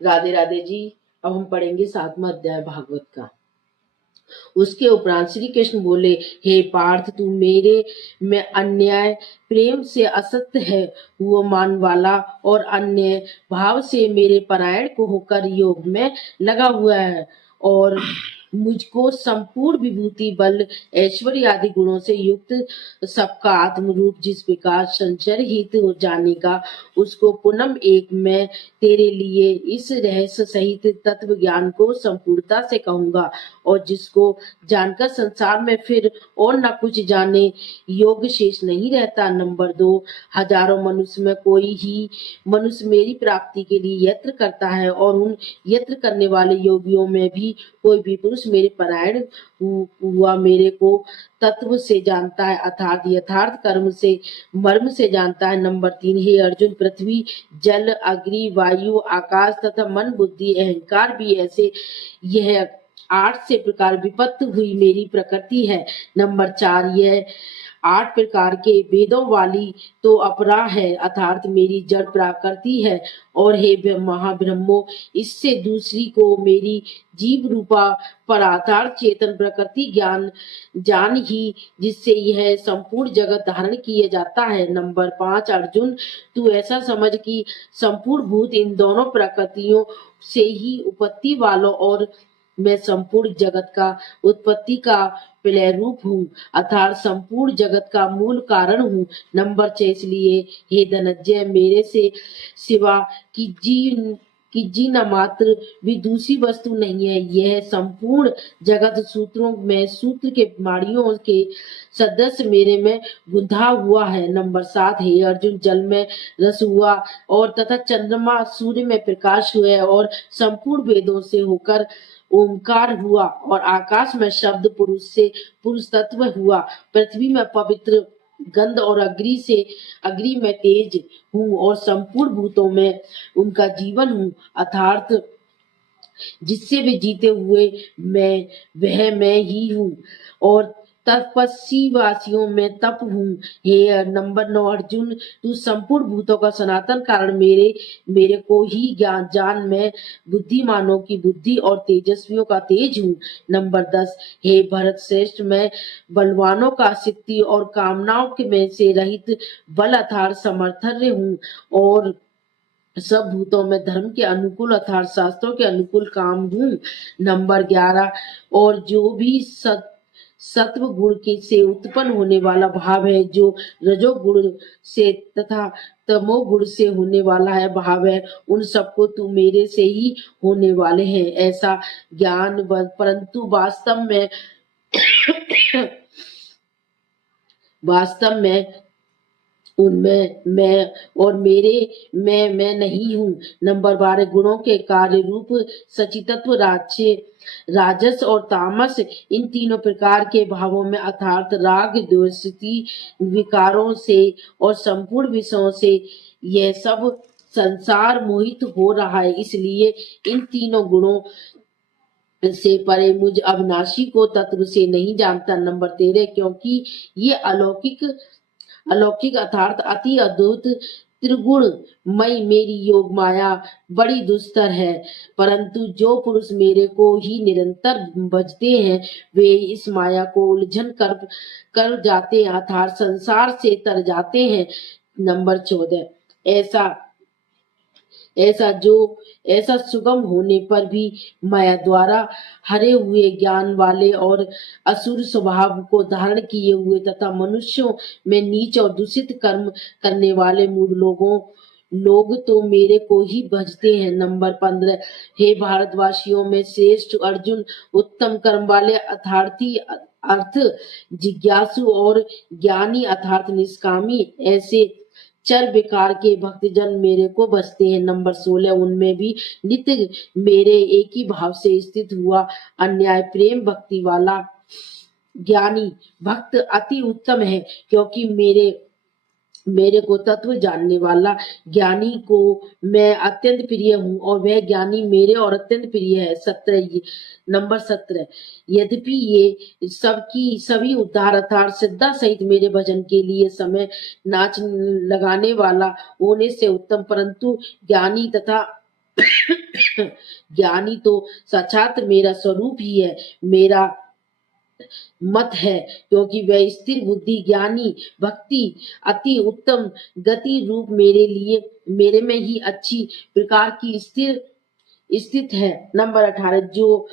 राधे राधे जी। अब हम पढ़ेंगे 7वां अध्याय भागवत का। उसके उपरांत श्री कृष्ण बोले, हे पार्थ, तू मेरे में अन्याय प्रेम से असत्य है वो मान वाला और अन्य भाव से मेरे परायण को होकर योग में लगा हुआ है और मुझको संपूर्ण विभूति बल ऐश्वर्य आदि गुणों से युक्त सबका आत्म रूप जिस प्रकार संचय हित हो जानेगा, उसको पुनः एक मैं तेरे लिए इस रहस्य सहित तत्व ज्ञान को संपूर्णता से कहूंगा और जिसको जानकर संसार में फिर और न कुछ जाने योग शेष नहीं रहता। नंबर 2, हजारों मनुष्य में कोई ही मनुष्य मेरी प्राप्ति के लिए यत्न करता है और उन यत्न करने वाले योगियों में भी कोई भी पुरुष मेरे परायण हुआ मेरे को तत्व से जानता है, अर्थात यथार्थ कर्म से मर्म से जानता है। नंबर 3, हे अर्जुन, पृथ्वी जल अग्नि वायु आकाश तथा मन बुद्धि अहंकार भी ऐसे यह 8 से प्रकार विपत्त हुई मेरी प्रकृति है। नंबर 4, यह 8 प्रकार के वेदों वाली तो अपरा है, अर्थात मेरी जड़ प्रकृति है। और हे महाब्रह्मो, इससे दूसरी को मेरी जीव रूपा पराधार चेतन प्रकृति ज्ञान जान ही जिससे यह संपूर्ण जगत धारण किया जाता है। नंबर 5, अर्जुन, तू ऐसा समझ कि संपूर्ण भूत इन दोनों प्रकृतियों से ही उत्पत्ति वालों और मैं संपूर्ण जगत का उत्पत्ति का प्रलय रूप हूँ, अर्थात संपूर्ण जगत का मूल कारण हूँ। नंबर 6, इसलिए हे धनंजय, मेरे से सिवा की जी न मात्र भी दूसरी वस्तु नहीं है। यह संपूर्ण जगत सूत्रों में सूत्र के माड़ियों के सदस्य मेरे में गुंधा हुआ है। नंबर 7, हे अर्जुन, जल में रस हुआ और तथा चंद्रमा सूर्य में प्रकाश हुए और संपूर्ण वेदों से होकर ओंकार हुआ और आकाश में शब्द पुरुष से पुरुष तत्व हुआ। पृथ्वी में पवित्र गंध और अग्नि में तेज हूँ और संपूर्ण भूतों में उनका जीवन हूँ, अर्थात जिससे वे जीते हुए मैं ही हूँ और तपस्वी वासियों में तप हूँ। हे नंबर 9, अर्जुन, तू संपूर्ण भूतों का सनातन कारण मेरे को ही ज्ञान जान, मैं बुद्धिमानों की बुद्धि और तेजस्वियों का तेज हूँ। नंबर 10, हे भरत श्रेष्ठ, मैं बलवानों का शक्ति और कामनाओं के में से रहित बल अर्थात समर्थर्य हूँ और सब भूतों में धर्म के अनुकूल अर्थात शास्त्रों के अनुकूल काम हूँ। नंबर 11, और जो भी सत्व गुण के से उत्पन्न होने वाला भाव है, जो रजोगुण से तथा तमोगुण से होने वाला है भाव है, उन सबको तू मेरे से ही होने वाले हैं ऐसा ज्ञान। परंतु वास्तव में उनमें मैं और मेरे में मैं नहीं हूँ। नंबर 12, गुणों के कार्य रूप सचितत्व राजस और तामस, इन तीनों प्रकार के भावों में अर्थात राग द्वेषी विकारों से और संपूर्ण विषयों से यह सब संसार मोहित हो रहा है। इसलिए इन तीनों गुणों से परे मुझ अविनाशी को तत्व से नहीं जानता। नंबर 13, क्योंकि ये अलौकिक अर्थात अति अद्भुत त्रिगुण मई मेरी योग माया बड़ी दुस्तर है, परंतु जो पुरुष मेरे को ही निरंतर भजते हैं वे इस माया को उलझन कर जाते हैं अर्थात संसार से तर जाते हैं। नंबर 14, ऐसा सुगम होने पर भी माया द्वारा हरे हुए ज्ञान वाले और असुर स्वभाव को धारण किए हुए तथा मनुष्यों में नीच और दूषित कर्म करने वाले मूढ़ लोग तो मेरे को ही भजते हैं। नंबर 15, हे भारतवासियों में श्रेष्ठ अर्जुन, उत्तम कर्म वाले अर्थार्थी अर्थ जिज्ञासु और ज्ञानी अर्थात निष्कामी ऐसे चर विकार के भक्तजन मेरे को बसते हैं। नंबर 16, उनमें भी नित्य मेरे एक ही भाव से स्थित हुआ अन्याय प्रेम भक्ति वाला ज्ञानी भक्त अति उत्तम है, क्योंकि मेरे को तत्व जानने वाला ज्ञानी को मैं अत्यंत प्रिय हूँ और वह ज्ञानी मेरे और अत्यंत प्रिय है। नंबर 17, यद्यपि ये सभी उद्धार अर्थात श्रद्धा सहित मेरे भजन के लिए समय नाच लगाने वाला होने से उत्तम, परंतु ज्ञानी तथा ज्ञानी तो साक्षात मेरा स्वरूप ही है, मेरा मत है, क्योंकि वह स्थिर बुद्धि ज्ञानी भक्ति अति उत्तम गति रूप मेरे में ही अच्छी प्रकार की स्थिर स्थित है। नंबर 18 जो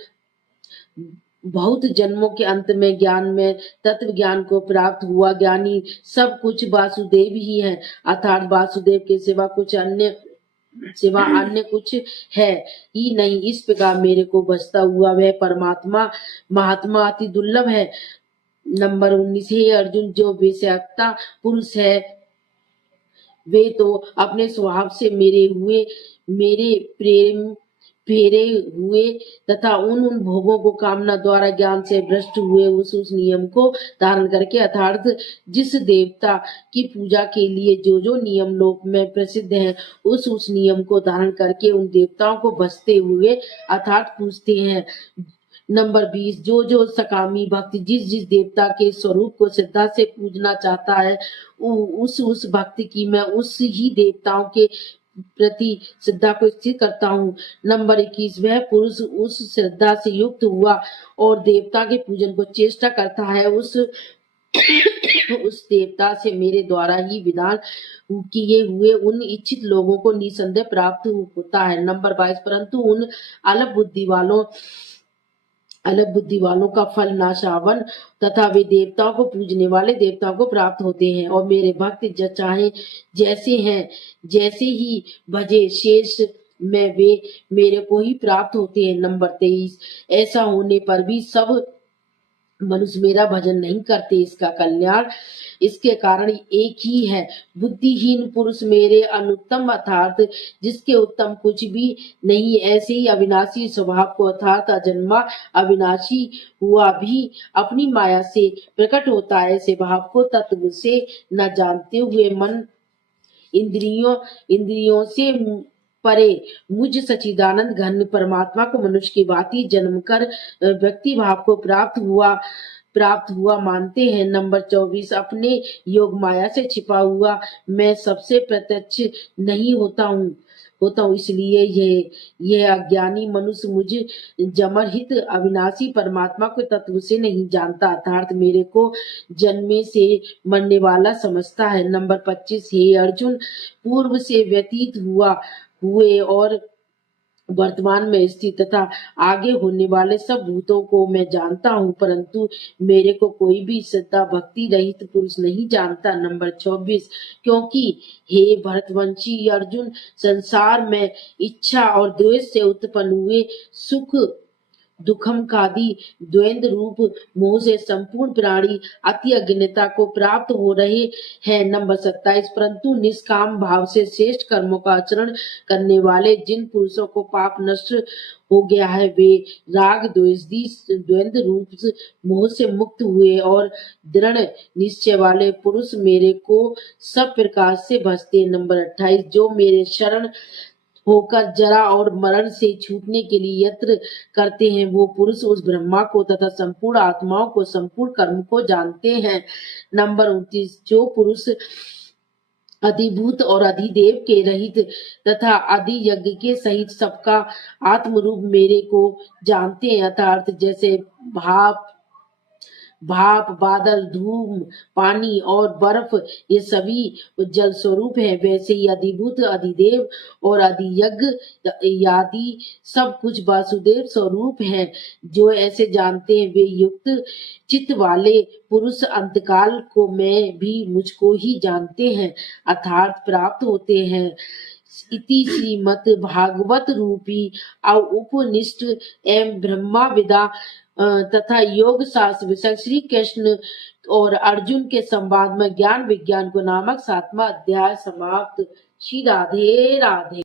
बहुत जन्मों के अंत में ज्ञान में तत्व ज्ञान को प्राप्त हुआ ज्ञानी सब कुछ वासुदेव ही है, अर्थात वासुदेव के सिवा अन्य कुछ है ही नहीं। इस प्रकार मेरे को बचता हुआ वह परमात्मा महात्मा अति दुर्लभ है। नंबर 19 हे अर्जुन, जो विषयता पुरुष है वे तो अपने स्वभाव से मेरे प्रेम फेरे हुए तथा उन भोगों को कामना द्वारा ज्ञान से भ्रष्ट हुए उस नियम को धारण करके, अर्थात जिस देवता की पूजा के लिए जो नियम लोक में प्रसिद्ध है उस नियम को धारण करके उन देवताओं को भजते हुए अर्थात पूजते हैं। नंबर 20 जो सकामी भक्त जिस देवता के स्वरूप को श्रद्धा से पूजना चाहता है उस भक्त की मैं उस ही देवताओं के प्रति श्रद्धा को स्थिर करता हूँ। नंबर 21 वह पुरुष उस श्रद्धा से युक्त हुआ और देवता के पूजन को चेष्टा करता है उस देवता से मेरे द्वारा ही विधान किए हुए उन इच्छित लोगों को निसंदेह प्राप्त होता है। नंबर 22 परंतु उन अलग बुद्धि वालों का फल नाशावन तथा वे देवताओं को पूजने वाले देवताओं को प्राप्त होते हैं और मेरे भक्त चाहे जैसे ही भजे शेष में वे मेरे को ही प्राप्त होते हैं। नंबर 23 ऐसा होने पर भी सब मनुष्य मेरा भजन नहीं करते, इसके कारण एक ही है। बुद्धिहीन पुरुष मेरे अनुत्तम अर्थात जिसके उत्तम कुछ भी नहीं ऐसे ही अविनाशी स्वभाव को अर्थात अजन्मा अविनाशी हुआ भी अपनी माया से प्रकट होता है, ऐसे भाव को तत्व से न जानते हुए मन इंद्रियों से परे मुझ सच्चिदानंद घन परमात्मा को मनुष्य की भांति जन्म कर व्यक्ति भाव को प्राप्त हुआ मानते हैं। नंबर 24 अपने योग माया से छिपा हुआ मैं सबसे प्रत्यक्ष नहीं होता हूँ, इसलिए यह अज्ञानी मनुष्य मुझे जमरहित अविनाशी परमात्मा को तत्व से नहीं जानता, अर्थात मेरे को जन्मे से मरने वाला समझता है। नंबर 25 हे अर्जुन, पूर्व से व्यतीत हुए और वर्तमान में स्थित तथा आगे होने वाले सब भूतों को मैं जानता हूँ, परंतु मेरे को कोई भी श्रद्धा भक्ति रहित पुरुष नहीं जानता। नंबर 26 क्योंकि हे भरतवंशी अर्जुन, संसार में इच्छा और द्वेष से उत्पन्न हुए सुख दुखम कादि द्वंद्व रूप मोह से संपूर्ण प्राणी अति अज्ञता को प्राप्त हो रहे हैं। नंबर 27 परंतु निष्काम भाव से श्रेष्ठ कर्मों का आचरण करने वाले जिन पुरुषों को पाप नष्ट हो गया है वे राग द्वंद्व रूप मोह से मुक्त हुए और दृढ़ निश्चय वाले पुरुष मेरे को सब प्रकार से भजते। नंबर 28 जो मेरे शरण होकर जरा और मरण से छूटने के लिए यत्न करते हैं वो पुरुष उस ब्रह्मा को तथा संपूर्ण आत्माओं को संपूर्ण कर्म को जानते हैं। नंबर 29 जो पुरुष अधिभूत और अधिदेव के रहित तथा अधि यज्ञ के सहित सबका आत्मरूप मेरे को जानते हैं, अर्थात जैसे भाप बादल धूम पानी और बर्फ ये सभी जल स्वरूप है, वैसे ही अधिभूत अधिदेव और अधियज्ञ आदि सब कुछ वासुदेव स्वरूप है। जो ऐसे जानते हैं वे युक्त चित्त वाले पुरुष अंतकाल को मैं भी मुझको ही जानते हैं अर्थात प्राप्त होते हैं। इति श्रीमद भागवत रूपी उपनिष्ठ एवं ब्रह्मा विदा तथा योग शास्त्र विषय श्री कृष्ण और अर्जुन के संवाद में ज्ञान विज्ञान को नामक 7वां अध्याय समाप्त। श्री राधे राधे।